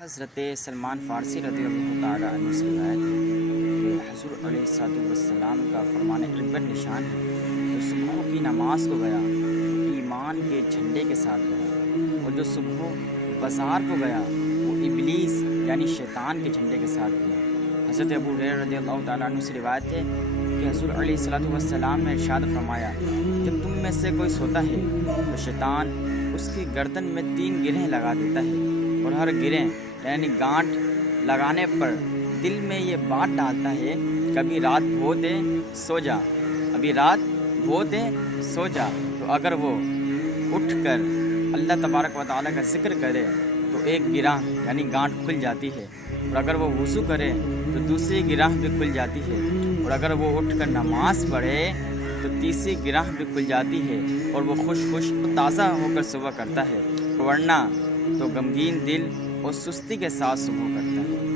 حضرت سلمان فارسی رضی اللہ تعالیٰ عنہ سے روایت ہے کہ حضور علیہ السلام کا فرمان عبرت نشان ہے جو صبح کی نماز کو گیا ایمان کے جھنڈے کے ساتھ گیا، اور جو صبح بازار کو گیا وہ ابلیس یعنی شیطان کے جھنڈے کے ساتھ گیا۔ حضرت ابو ہریرہ رضی اللہ تعالیٰ عنہ سے روایت ہے کہ حضور علیہ السلام نے ارشاد فرمایا، جب تم میں سے کوئی سوتا ہے تو شیطان اس کی گردن میں 3 گرہیں لگا دیتا ہے، اور ہر گرہ یعنی گانٹھ لگانے پر دل میں یہ بات ڈالتا ہے کبھی رات بھو دے سو جا، ابھی رات بھو دے سو جا۔ تو اگر وہ اٹھ کر اللہ تبارک و تعالیٰ کا ذکر کرے تو ایک گراہ یعنی گانٹھ کھل جاتی ہے، اور اگر وہ وضو کرے تو دوسری گراہ بھی کھل جاتی ہے، اور اگر وہ اٹھ کر نماز پڑھے تو تیسری گراہ بھی کھل جاتی ہے، اور وہ خوش تازہ ہو کر صبح کرتا ہے، ورنہ تو غمگین دل اور سستی کے ساتھ صبح کرتا ہے۔